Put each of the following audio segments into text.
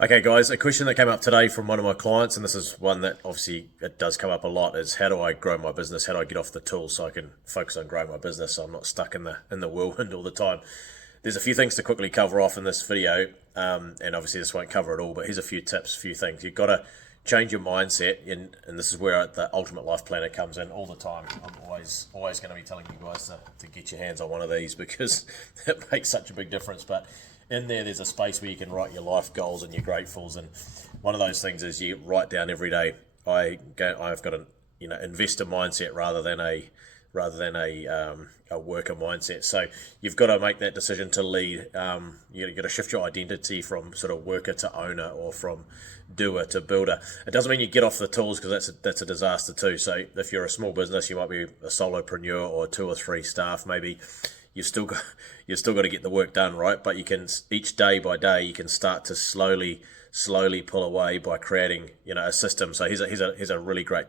Okay, guys, a question that came up today from one of my clients, and this is one that obviously it does come up a lot, is how do I grow my business? How do I get off the tools so I can focus on growing my business so I'm not stuck in the whirlwind all the time? There's a few things to quickly cover off in this video, and obviously this won't cover it all, but here's a few tips, a few things. You've got to change your mindset, and this is where the Ultimate Life Planner comes in all the time. I'm always going to be telling you guys to get your hands on one of these because it makes such a big difference. But in there's a space where you can write your life goals and your gratefuls, and one of those things is you write down every day. I've got an investor mindset rather than a worker mindset. So you've got to make that decision to lead. You've got to shift your identity from sort of worker to owner, or from doer to builder. It doesn't mean you get off the tools, because that's a disaster too. So if you're a small business, you might be a solopreneur or 2 or 3 staff, maybe. You've still got to get the work done, right? But you can, each day by day, you can start to slowly pull away by creating, a system. So here's a really great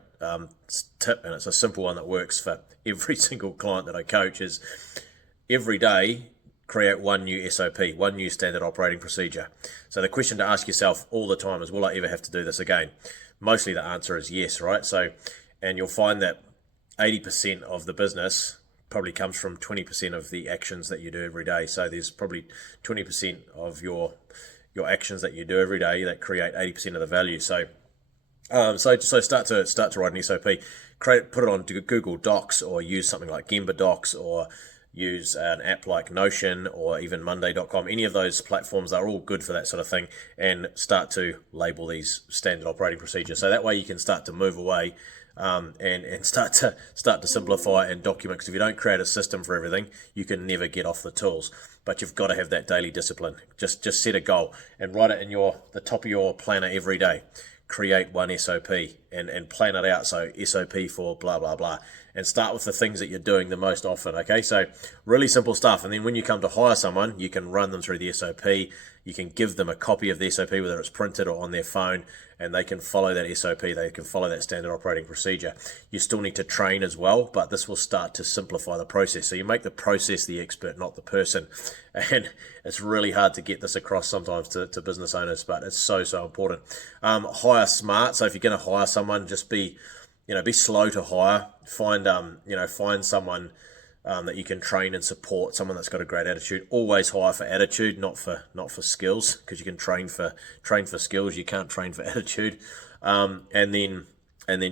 tip, and it's a simple one that works for every single client that I coach. Is every day create one new SOP, one new standard operating procedure. So the question to ask yourself all the time is, will I ever have to do this again? Mostly the answer is yes, right? So, and you'll find that 80% of the business probably comes from 20% of the actions that you do every day. So there's probably 20% of your actions that you do every day that create 80% of the value. So start to write an SOP, put it on Google Docs, or use something like Gemba Docs, or use an app like Notion, or even Monday.com. Any of those platforms are all good for that sort of thing, and start to label these standard operating procedures. So that way you can start to move away, and start to simplify and document. Because if you don't create a system for everything, you can never get off the tools. But you've got to have that daily discipline. Just set a goal and write it in the top of your planner every day. Create one SOP and plan it out. So SOP for blah blah blah, and start with the things that you're doing the most often. Okay, so really simple stuff. And then when you come to hire someone, you can run them through the SOP. You can give them a copy of the SOP, whether it's printed or on their phone, and they can follow that SOP. They can follow that standard operating procedure. You still need to train as well, but this will start to simplify the process. So you make the process the expert, not the person. And it's really hard to get this across sometimes to business owners, but it's so important. Hire smart. So if you're going to hire someone, just be slow to hire. Find someone that you can train and support, someone that's got a great attitude. Always hire for attitude, not for skills, because you can train for skills. You can't train for attitude. And then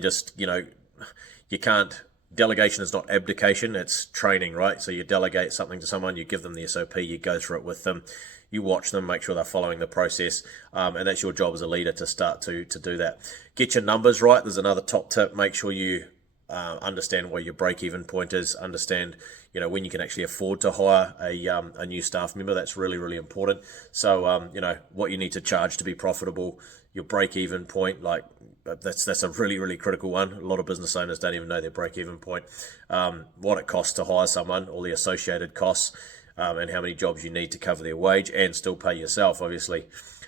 just you can't. Delegation is not abdication, it's training, right? So you delegate something to someone, you give them the SOP, you go through it with them, you watch them, make sure they're following the process, and that's your job as a leader to start to do that. Get your numbers right. There's another top tip. Make sure you understand where your break-even point is. Understand when you can actually afford to hire a new staff member. That's really important. So what you need to charge to be profitable, your break-even point, like that's a really critical one. A lot of business owners don't even know their break-even point. What it costs to hire someone, all the associated costs, and how many jobs you need to cover their wage and still pay yourself, obviously.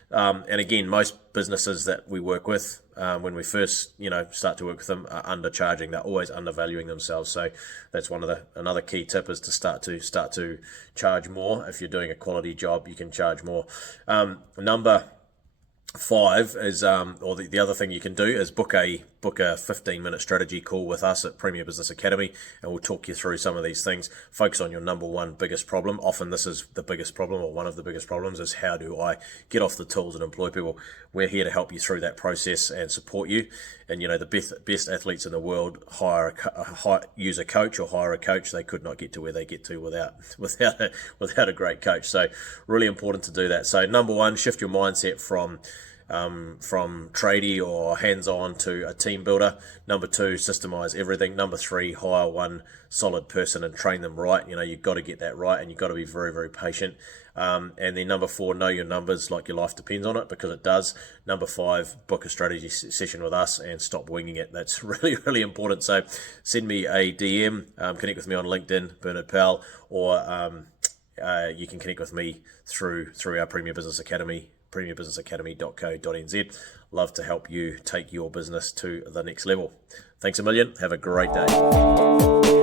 And again, most businesses that we work with, when we first start to work with them, are undercharging. They're always undervaluing themselves. So that's another key tip, is to start to charge more. If you're doing a quality job, you can charge more. Number 5 is, or the other thing you can do is book a 15-minute strategy call with us at Premier Business Academy, and we'll talk you through some of these things. Focus on your number one biggest problem. Often this is the biggest problem, or one of the biggest problems, is how do I get off the tools and employ people? We're here to help you through that process and support you. And the best athletes in the world use a coach, or hire a coach. They could not get to where they get to without a great coach. So really important to do that. So number 1, shift your mindset from tradie or hands-on to a team builder. Number 2, systemise everything. Number 3, hire one solid person and train them right. You've got to get that right, and you've got to be very patient. And then number 4, know your numbers like your life depends on it, because it does. Number 5, book a strategy session with us and stop winging it. That's really important. So send me a DM, connect with me on LinkedIn, Bernard Powell, or you can connect with me through our Premier Business Academy, premierbusinessacademy.co.nz. Love to help you take your business to the next level. Thanks a million. Have a great day.